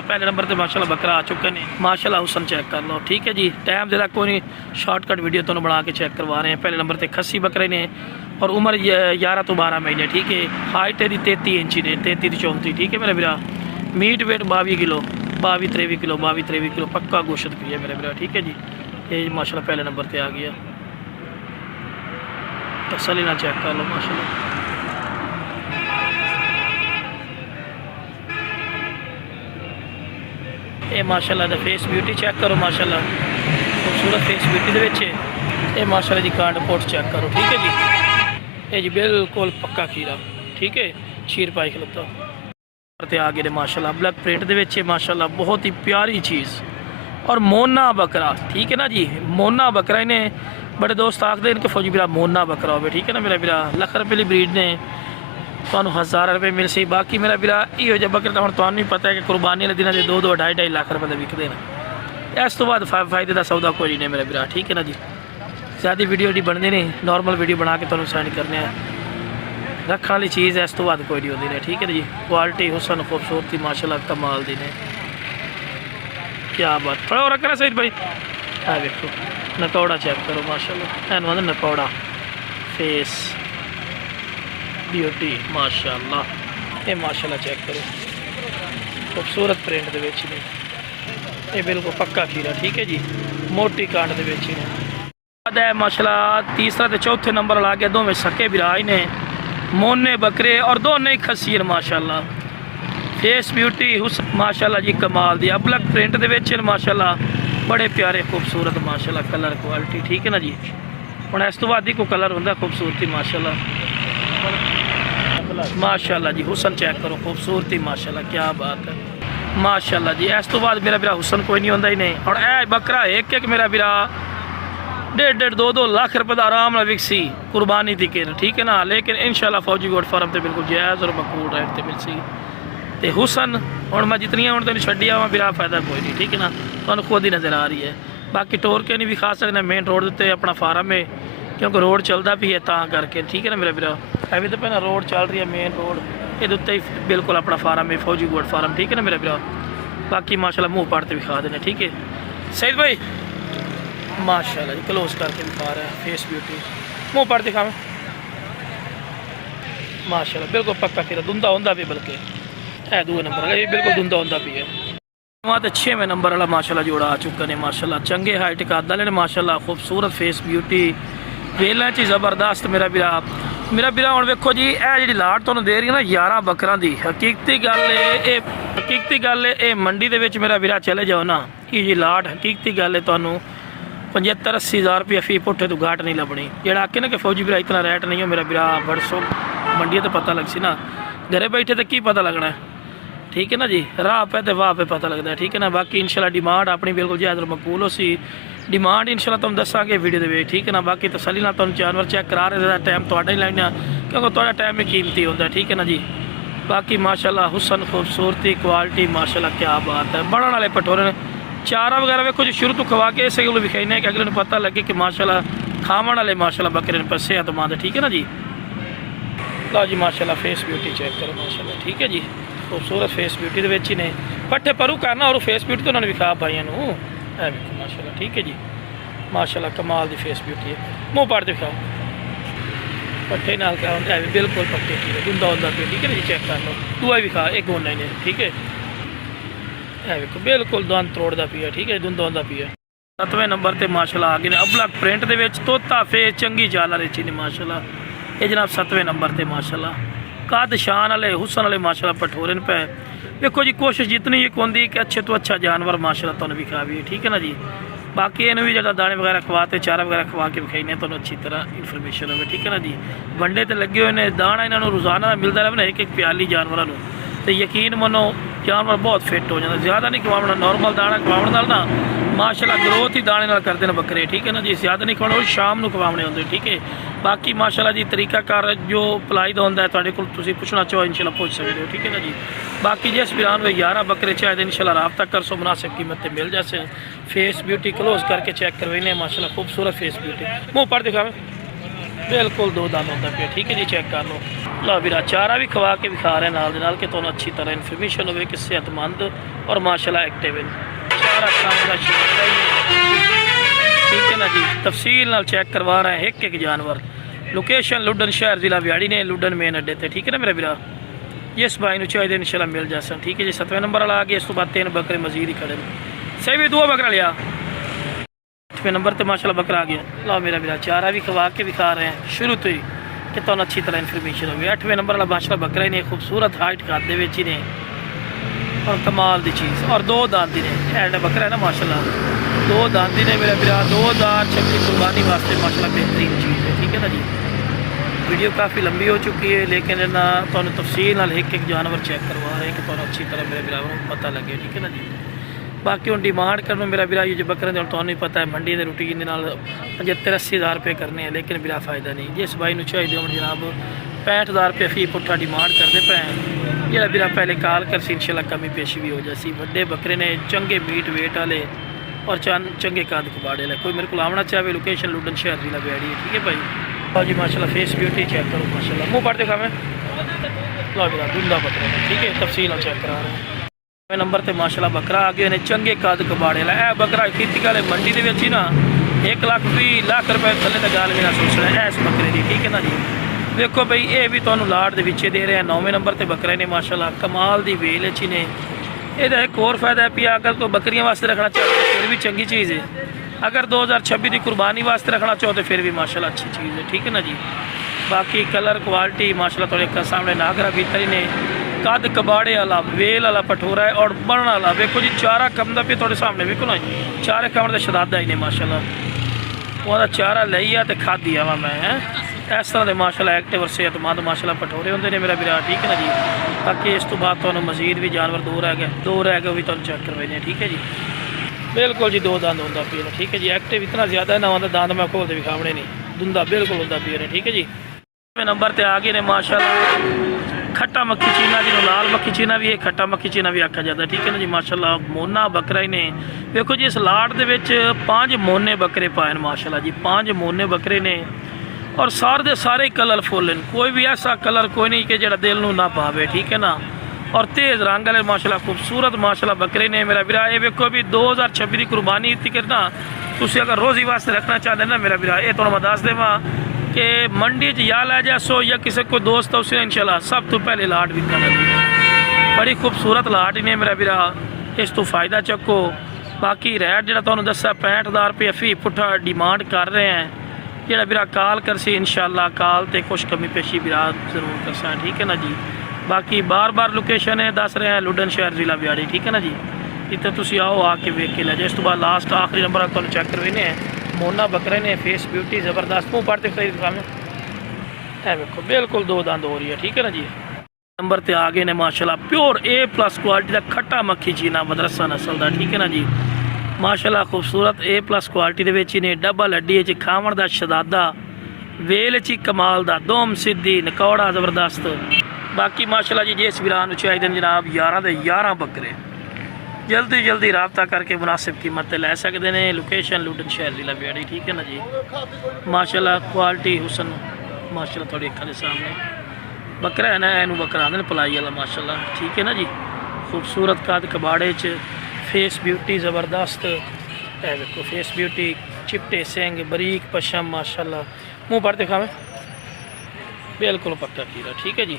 पहले नंबर पे माशाल्लाह बकरा आ चुके हैं माशाल्लाह। हुसन चेक कर लो, ठीक है जी। टाइम ज़्यादा कोई नहीं, शॉर्टकट वीडियो तो बना के चेक करवा रहे हैं। पहले नंबर पे खस्सी बकरे ने और उम्र 11 तो 12 महीने, ठीक है। हाइट है 33 इंची ने, 33 34, ठीक है मेरे भरा। मीट वेट 22 किलो, 22 23 किलो पक्का गोश्त की है मेरे भरा, ठीक है जी। ये माशाल्लाह पहले नंबर पर आ गया, तसल्ली ना चेक कर लो माशाल्लाह। ये माशाल्लाह दा फेस ब्यूटी चेक करो माशाल्लाह, खूबसूरत फेस ब्यूटी दे ये माशाल्लाह जी। कांड पोट चेक करो, ठीक है जी। ये जी बिल्कुल पक्का खीरा, ठीक है। चीर पाई खलोता आ गए माशाल्लाह। ब्लैक प्रिंट दे माशाल्लाह, बहुत ही प्यारी चीज़। और मोना बकरा, ठीक है ना जी। मोना बकरा इन्हें बड़े दोस्त आखते हैं इनके फौजी बिरा मोना बकरा हो, ठीक है ना मेरा बिरा। लख रुपये की ब्रीड ने तो 1000 रुपये मिल सी। बाकी मेरा बिरा यो जब बकरे तो हम तो नहीं पता है कि कुर्बानी के दिनों के 2 2.5 लाख रुपये का विकते हैं। इस तो बाद फायदे का सौदा कोई नहीं मेरा बिरा, ठीक है ना जी। ज़्यादा वीडियो जी बनती नहीं, नॉर्मल वीडियो बना के तुम सेंड करने रखने वाली चीज़ है, इस तो बाद कोई नहीं होती है, ठीक है ना जी। क्वालिटी हुसन खूबसूरती माशाल्लाह कमाल दी ने, क्या बात। थोड़ा और रखना सही भाई। है देखो नकौड़ा चेक करो माशाल्लाह, एन मतलब नकौड़ा फेस ब्यूटी माशाल्लाह। ये माशाल्लाह चेक करो खूबसूरत प्रिंट दे विच ने, ये बिल्कुल पक्का खीरा, ठीक है जी। मोटी कांड दे विच ने माशाल्लाह। तीसरा तो चौथे नंबर ला गया, दोवें सके बिराज ने, मोने बकरे और दोनों ही खस्सी माशाल्लाह। फेस ब्यूटी हुस माशाल्लाह जी कमाल दी। ब्लैक प्रिंट दे विच माशाल्लाह, बड़े प्यारे खूबसूरत माशाल्लाह कलर क्वालिटी, ठीक है ना जी। हुण इस तो बाद ही कोई कलर हुंदा खूबसूरती माशाल्लाह माशाल्लाह जी। हुसन चेक करो खूबसूरती माशाल्लाह, क्या बात है माशाल्लाह जी। इस तो बाद मेरा बिरा हुसन कोई नहीं होंदा ही नहीं। और ए बकरा एक एक मेरा बिरा 1.5 2 लाख रुपये का आराम ना विकसी कुर्बानी थी के, ठीक है ना। लेकिन इंशाल्लाह फौजी गोट फार्म से बिल्कुल जायज़ और मकबूल रेट से मिलसी। तो हुसन हूँ मैं जितनी हूँ तेन छड़ी आवा बिरा फायदा कोई नहीं, ठीक है ना। तो खुद ही नज़र आ रही है। बाकी टोर के नहीं भी खा सकते, मेन रोड उत्ते अपना फार्म है, क्योंकि रोड चलता भी है ता करके, ठीक है ना मेरा बिरा। अभी तो पहले रोड चल रही है मेन रोड, ये उत्ते ही बिल्कुल अपना फार्म है, फौजी गोट फार्म, ठीक है ना मेरा बिरा। बाकी माशाल्लाह मुँह पाड़ते भी खा देने, ठीक है सईद भाई माशाल्लाह जी। क्लोज करके दिखा रहा है फेस ब्यूटी, मुँह पाड़ दिखावे माशाल्लाह। बिल्कुल पक्का खीरा धुंधा होंदा भी, बल्कि है 2 नंबर वाला, ये बिल्कुल धुंधा होंदा भी है। वहाँ तो 6वें नंबर वाला माशाल्लाह जोड़ा आ चुका ने माशाल्लाह। चंगे हाइट का दल ने माशाल्लाह, खूबसूरत फेस ब्यूटी, वेलों च जबरदस्त मेरा बिरा हम वेखो जी। यह जी लाट तुहानूं दे रही है ना 11 बकरां दी, हकीकती गल है, हकीकती गल है। ये मंडी दे विच मेरा बिरा चले जाओ ना, ये जी लाट हकीकती गल है, तुहानूं 75-80 हज़ार रुपया फी पुट्ठे तो घाट नहीं लभनी। जेड़ा आके ना कि फौजी बिरा इतना रेट नहीं हो मेरा बिरा, बड़सो मंडी तो पता लग सी ना, घरे बैठे तो की पता लगना है, ठीक है ना जी। राह पे तो वाह पे पता लगता है, ठीक है ना। बाकी इंशाल्लाह डिमांड अपनी बिल्कुल जायज़ मकबूल हो सी। डिमांड इंशाल्लाह तुम दसांगे वीडियो दे, ठीक है ना। बाकी तसल्ली नाल तुहानूं जानवर चेक करा रहे, टाइम तुहाडा ही लैना, क्योंकि तुहाडा टाइम ही कीमती होंदा, ठीक है ना जी। बाकी माशाल्लाह हुसन खूबसूरती क्वालिटी माशाल्लाह, क्या बात है। बढ़न वाले पठोरे ने चारा वगैरह वेखो जी, शुरू तो खवा के इसे को विखाने कि अगले पता लगे कि माशाल्लाह खावन वाले माशाल्लाह बकरे ने पैसे सेहतमंद, ठीक है ना जी। लो जी माशाल्लाह फेस ब्यूटी चेक करो माशाल्लाह, ठीक है जी। खूबसूरत फेस ब्यूटी के ने पट्ठे परू करना और फेस ब्यूटी तो उन्होंने विखा भाइयों है माशाल्लाह, ठीक है जी। माशाल्लाह कमाल की फेस ब्यूटी है, मुँह पाड़ के विखाओ पट्ठे नाल क्या होता है, बिल्कुल पट्टे ठीक है, धुंधा होंदा पे, ठीक है ना जी। चेक कर लो दुआ विखा, एक गोना ही ने, ठीक है। देखो बिल्कुल दंद तोड़ता पिया, ठीक है, धुंधा होंदा पिया। 7वें नंबर पर माशाल्लाह आ गए अबलक प्रिंट के तोता फेस चंगी जाला रेची ने माशाल्लाह। ये जनाब 7वें नंबर पर माशाल्लाह, कद शान वाले हुसन वाले माशाल्लाह पठोरे पे। देखो जी कोशिश जितनी एक होंगी कि अच्छे तो अच्छा जानवर माशाल्लाह तुहानूं विखावी, ठीक है ना जी। बाकी इन्हें भी जो दाने वगैरह खवाते चारा वगैरह खवा के विखाई तो अच्छी तरह इन्फॉर्मेशन हो, ठीक है ना जी। वंडे तो लगे हुए हैं, दाना इन्होंने रोजाना मिलता रहे एक एक प्याली जानवरों को, तो यकीन मनो जानवर बहुत फिट हो जाता। ज़्यादा नहीं खवाना, नॉर्मल दाना खवाने ना माशाल्लाह ग्रोथ ही दाने नाल करते हैं बकरे, ठीक है ना जी। ज़्यादा नहीं खवाना, शाम को खवाने होंगे, ठीक है। बाकी माशाल्लाह जी तरीकाकार जो पलाई का होंगे तुहाडे कोल तुसीं पुछना चाहो इंशाल्लाह पुछ सकते हो, ठीक है ना जी। बाकी जिस बिरान में 11 बकरे चाहे इंशाल्लाह रब्ता कर सो, मुनासिब कीमत मिल जाए। फेस ब्यूटी क्लोज करके चेक करवाने माशाल्लाह, खूबसूरत फेस ब्यूटी, मुँह पर दिखावे बिल्कुल 2 दांत होता पे, ठीक है जी। चेक कर लो लो भी चारा भी खवा के विखा रहे हैं नाल दे नाल कि तुहानूं अच्छी तरह इन्फॉर्मेशन होवे कि सेहतमंद और माशाल्लाह एक्टिव है। चारा खाने का शौक है, ठीक है ना जी। तफसील नाल चेक करवा रहे हैं एक एक जानवर। लोकेशन लुडन शहर जिला व्याड़ी ने, लुडन मेन अड्डे ते, ठीक है ना मेरा वीरा। जिस भाई नूं चाहिए इंशाल्लाह मिल जासन, ठीक है जी। 7वें नंबर वाला आ गया, इस तो बाद 3 बकरे मजीद ही खड़े सही भी 2 बकरा लिया। 8वें नंबर पर माशाल्लाह बकरा आ गया। लो मेरा वीरा चारा भी खवा के विखा रहे हैं शुरू तो ही कि तुहानूं अच्छी तरह इन्फॉर्मेशन होगी। 8वें नंबर वाला माशाल्लाह बकरा ही ने, खूबसूरत हाइट काद दे विच ही ने और कमाल दी चीज़। और 2 दांती ने ऐसा बकरा है ना माशाल्लाह, 2 दांती ने मेरा वीरा। 2026 कुर्बानी वास्ते माशाल्लाह बेहतरीन चीज़ है, ठीक है ना जी। वीडियो काफ़ी लंबी हो चुकी है लेकिन ना तुहानूं तफसील नाल एक एक जानवर चेक करवा रहे हैं कि तुहानूं अच्छी तरह मेरे वीरा पता लगे, ठीक है ना जी। बाकी हम डिमांड करने मेरा वीरा ये जो बकरे तो नहीं पता है मंडी के रूटीन के नाल 75-80 रुपये करने हैं लेकिन मेरा फ़ायदा नहीं। जिस भाई नूं चाहिए हम जनाब 65,000 रुपये फी पुट्ठा डिमांड करते पे हैं। जो वीरा पहले कॉल कर सी इंशाल्लाह कमी पेशी भी हो जासी। वड्डे बकरे ने, चंगे मीट वेट वाले और चंगे कद कबाड़े वाले। कोई मेरे को आवना चाहे लोकेशन लुडन शहर जिला व्याड़ी है, ठीक है भाई। लो जी माशाल्लाह फेस ब्यूटी चेक करो माशाल्लाह। मुँह पढ़ते खावे लो वीरा दुल्ला बकरा है, ठीक है। तफसील चेक करा रहे हैं। नंबर ते माशाल्लाह बकरा आ गए ने, चंगे कद कबाड़े वाला। यह बकरा खेती वाले मंडी के ही ना 1,20,00,000 रुपये थले तक गाल भी ना सोचना है इस बकरे की, ठीक है ना जी। देखो भाई ये भी तुहानूं लाट दे विच दे रहे हैं। 9वें नंबर ते बकरे ने माशाल्लाह कमाल दी वेल च ने। यदा एक होर फायदा है भी अगर तो बकरियां वास्ते रखना चाहो तो फिर भी चंगी चीज़ है। अगर 2026 की कुर्बानी वास्ते रखना चाहो तो फिर भी माशाल्लाह अच्छी चीज़ है, ठीक है ना जी। बाकी कलर क्वालिटी माशाल्लाह थोड़े सामने नागरा भीतर ने, कद कबाड़े वाला, वेल वाला पठोरा है और बन वाला। वेखो जी चारा कमदा पे थोड़े सामने वेखो ना, चारे कमर का शदादा ही ने माशाल्लाह। वह चारा लिया तो खाधी आवा मैं है इस तरह के माशाल्लाह एक्टिव और सेहतमंद माशाल्लाह पठोरे होंगे ने मेरा वीरा, ठीक है ना जी। बाकी इस तो बाद तुहानूं मजीद भी जानवर 2 रह गए वो भी तुहानूं चेक करवाने, ठीक है जी। बिल्कुल जी 2 दांत होंदा पिया, ठीक है जी। एक्टिव इतना ज़्यादा है ना वहाँ दांत मैं खोलते भी खावने नहीं, दुंदा बिल्कुल होंदा पिया ने, ठीक है जी। नंबर पर आ गए ने माशाल्लाह खट्टा मक्खी चीना, जिन्होंने लाल मक्खी चीना भी है, खट्टा मक्खी चीना भी आखा जाता है, ठीक है ना जी। माशाल्लाह मोना बकरा ही ने। देखो जी इस लाट दे विच 5 मोने बकरे पाए माशाल्लाह जी। 5 मोने बकरे ने और सारे दे सारे कलरफुल हैं। कोई भी ऐसा कलर कोई नहीं कि जो दिल नूं ना पावे, ठीक है ना। और तेज़ रंग वाले माशाल्लाह खूबसूरत माशाल्लाह बकरे ने मेरा वीरा। ये वेखो भी 2026 की कुर्बानी करना तुम अगर रोज़ी वास्ते रखना चाहते ना मेरा वीरा, ये तुहानूं मैं दस देवां कि मंडी या लै जासो या किसी को दोस्त उसे इंशाल्लाह सब तो पहले लाट भी करना। बड़ी खूबसूरत लाट ही ने मेरा वीरा, इस तो फ़ायदा चको। बाकी रेट जो तुहानूं दसा 65,000 रुपये फी पुट्ठा डिमांड कर रहे हैं। जो वीरा कॉल कर सी इंशाल्लाह कॉल तो कुछ कमी पेशी वीरा जरूर कर सा, ठीक है ना जी। बाकी बार बार लोकेशन है दस रहे हैं लुडन शहर जिला व्याड़ी, ठीक है ना जी। इतने तुम आओ आके वेख के ले जाओ। इस तो बाद लास्ट आखिरी नंबर तुहानूं चेक करवाने हैं। मोना बकरे ने, फेस ब्यूटी ज़बरदस्त। मुँह पढ़ते खरीद खाने है वेखो बिल्कुल 2 दांत हो रही है, ठीक है ना जी। नंबर पर आ गए ने माशाल्लाह प्योर A+ क्वालिटी का खट्टा मक्खी चीना मदरसा नस्ल का, ठीक है ना जी। माशाल्लाह खूबसूरत A+ क्वालिटी के ने, डबल हड्डी खावन का शदादा, वेल ची कमाल का, दोम सीधी नकौड़ा ज़बरदस्त। बाकी माशाल्लाह जी जिस वीरान चाहिए जनाब 11 के 11 बकरे जल्दी रबता करके मुनासिब कीमत लै सकते हैं। लोकेशन लुडन शहर जिला व्याड़ी, ठीक है ना जी। माशाल्लाह क्वालिटी हुसन माशाल्लाह थोड़ी अखा के सामने बकरा है ना, इनू बकरा आते पलाई वाला माशाल्लाह, ठीक है ना जी। खूबसूरत कद कबाड़े च, फेस ब्यूटी ज़बरदस्त है देखो, फेस ब्यूटी, चिपटे सेंग, बरीक पशम माशाल्लाह। मुँह पढ़ते खावे बिल्कुल पक्का कीरा, ठीक है जी।